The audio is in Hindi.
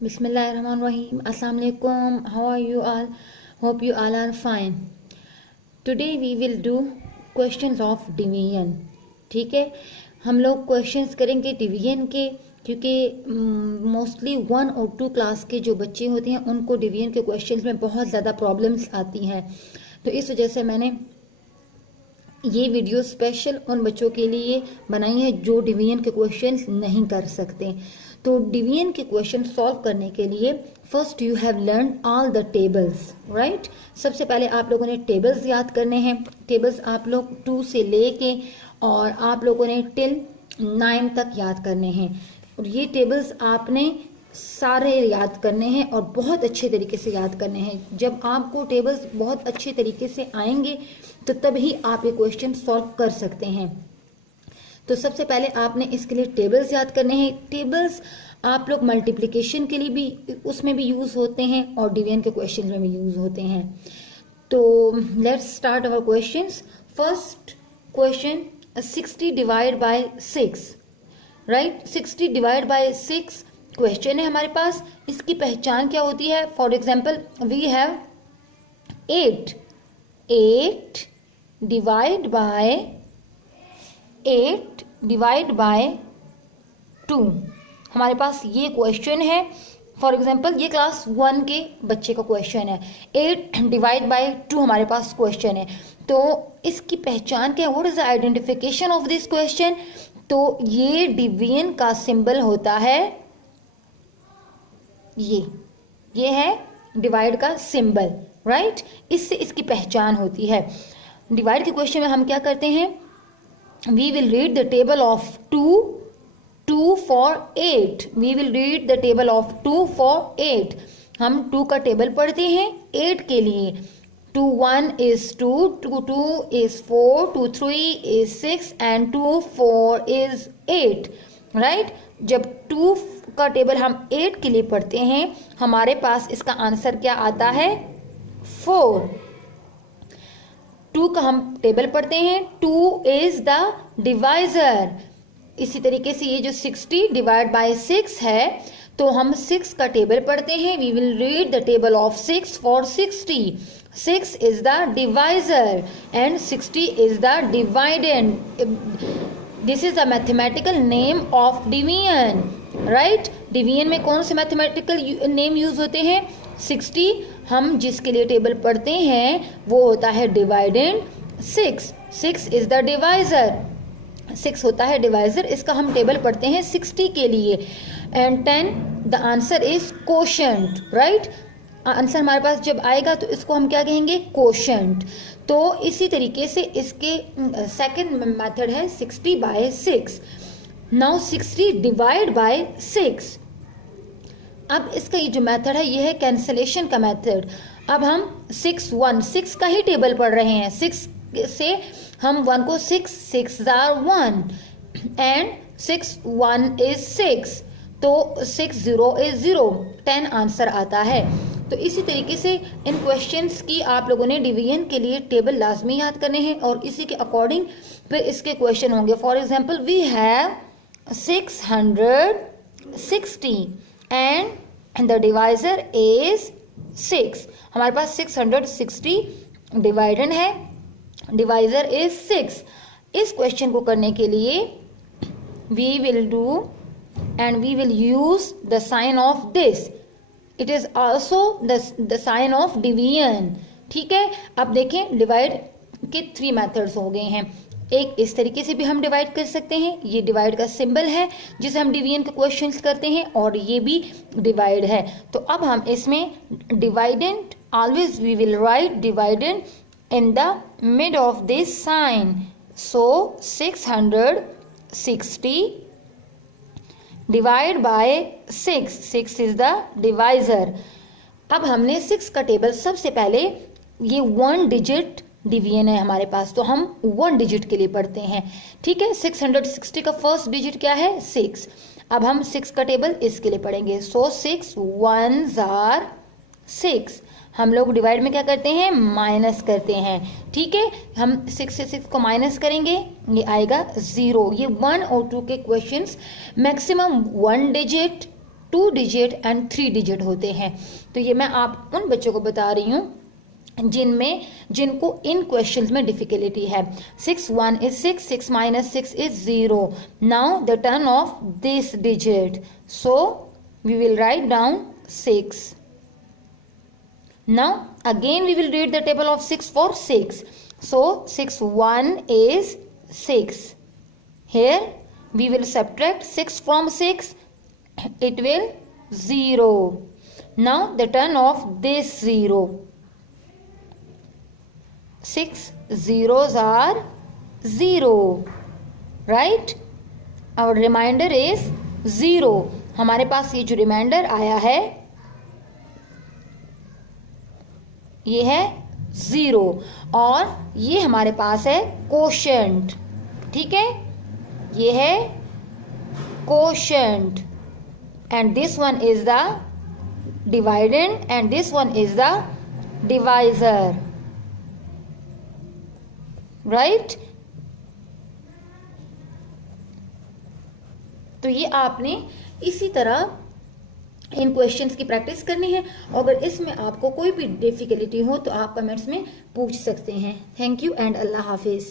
Bismillahirrahmanirrahim. Assalamu alaikum. How are you all? Hope you all are fine. Today we will do questions of division. ठीक है, हम लोग क्वेश्चंस करेंगे डिवीजन के, क्योंकि मोस्टली 1 और 2 क्लास के जो बच्चे होते हैं उनको डिवीजन के क्वेश्चंस में बहुत ज़्यादा प्रॉब्लम्स आती हैं। तो इस वजह से मैंने ये वीडियो स्पेशल उन बच्चों के लिए बनाई है जो डिवीजन के क्वेश्चंस नहीं कर सकते। तो डिवीजन के क्वेश्चन सॉल्व करने के लिए first you have learn all the tables, right. सबसे पहले आप लोगों ने टेबल्स याद करने हैं। टेबल्स आप लोग 2 से लेके और आप लोगों ने टिल 9 तक याद करने हैं। और ये टेबल्स आपने सारे याद करने हैं और बहुत अच्छे तरीके से याद करने हैं। जब आपको टेबल्स बहुत अच्छे तरीके से आएंगे तो तभी आप ये क्वेश्चन सॉल्व कर सकते हैं। तो सबसे पहले आपने इसके लिए टेबल्स याद करने हैं। टेबल्स आप लोग मल्टीप्लिकेशन के लिए भी उसमें भी यूज होते हैं और डिवीजन के क्वेश्चन में भी यूज होते हैं। तो let's start our questions. First question 60 divide by 6, right. 60 divide by 6 question है हमारे पास। इसकी पहचान क्या होती है? For example we have 8 divide by 2। हमारे पास ये क्वेश्चन है। फॉर एग्जाम्पल ये क्लास 1 के बच्चे का क्वेश्चन है। 8 डिवाइड बाय 2 हमारे पास क्वेश्चन है। तो इसकी पहचान क्या है? What is the identification of this question? तो ये डिवीजन का सिंबल होता है, ये है डिवाइड का सिंबल, राइट। इससे इसकी पहचान होती है। डिवाइड के क्वेश्चन में हम क्या करते हैं? We will read the table of 2 for 8। We will read the table of 2 for 8। हम 2 का टेबल पढ़ते हैं 8 के लिए। 2 1 is 2, 2 2 is 4, 2 3 is 6 and 2 4 is 8, right. जब 2 का टेबल हम 8 के लिए पढ़ते हैं हमारे पास इसका आंसर क्या आता है? 4। 2 का हम टेबल पढ़ते हैं, 2 इज द डिवाइजर। इसी तरीके से ये जो 60 डिवाइड बाय 6 है, तो हम 6 का टेबल पढ़ते हैं। We will read the table of 6 for 60। 6 is the divisor and 60 is the dividend. This is the mathematical name of division, right. Division में कौन से मैथमेटिकल नेम यूज होते हैं? 60 हम जिसके लिए टेबल पढ़ते हैं वो होता है डिवाइडेंड 6। 6 इज द डिवाइजर, 6 होता है डिवाइजर। इसका हम टेबल पढ़ते हैं 60 के लिए। And 10 the answer is quotient, right. Answer हमारे पास जब आएगा तो इसको हम क्या कहेंगे? कोशेंट। तो इसी तरीके से इसके सेकंड मेथड है 60 बाय 6। Now 60 divide by 6। अब इसका ये जो मेथड है ये है कैंसलेशन का मेथड। अब हम 6 का ही टेबल पढ़ रहे हैं। 6 से हम 1 को 6 are 1 एंड 6 1 is 6, तो 6 0 is 0, 10 आंसर आता है। तो इसी तरीके से इन क्वेश्चंस की आप लोगों ने डिवीजन के लिए टेबल लाजमी याद करने हैं और इसी के अकॉर्डिंग फिर इसके क्वेश्चन होंगे। For example we have 660 and the divisor is 6। हमारे पास 660 डिवाइडेंड है, डिवाइजर इज 6। इस क्वेश्चन को करने के लिए we will do and we will use the sign of this. It is also the sign of division, ठीक है। अब देखें डिवाइड के 3 मेथड्स हो गए हैं। एक इस तरीके से भी हम डिवाइड कर सकते हैं, ये डिवाइड का सिंबल है जिसे हम डिवीजन के क्वेश्चंस करते हैं, और ये भी डिवाइड है। तो अब हम इसमें dividend, always we will write dividend in the mid of this sign. So 660 divide by 6, 6 is the divisor। अब हमने 6 का टेबल, सबसे पहले ये 1 डिजिट डिवीजन है हमारे पास, तो हम 1 डिजिट के लिए पढ़ते हैं, ठीक है। 660 का फर्स्ट डिजिट क्या है? 6। अब हम 6 का टेबल इसके लिए पढ़ेंगे। सो 6 1s are 6। हम लोग डिवाइड में क्या करते हैं? माइनस करते हैं, ठीक है। हम 6 से 6 को माइनस करेंगे, ये आएगा 0। ये 1 और 2 के questions maximum 1 digit 2 digit and 3 digit होते हैं। तो ये मैं आप उन बच्चों को बता रही हूँ जिनको इन क्वेश्चंस में डिफिकल्टी है। 6 1 is 6, 6 minus 6 is 0. Now the turn of this digit, so we will write down 6. Now again we will read the table of 6 for 6. So 6 1 is 6. Here we will subtract 6 from 6, it will 0. Now the turn of this 0. 6 zeros are 0, right? Our remainder is 0. हमारे पास ये जो रिमाइंडर आया है ये है 0 और ये हमारे पास है कोशेंट, ठीक है, ये है quotient and this one is the dividend and this one is the divisor, right. तो ये आपने इसी तरह इन क्वेश्चंस की प्रैक्टिस करनी है। अगर इसमें आपको कोई भी डिफिकल्टी हो तो आप कमेंट्स में पूछ सकते हैं। Thank you and Allah Hafiz.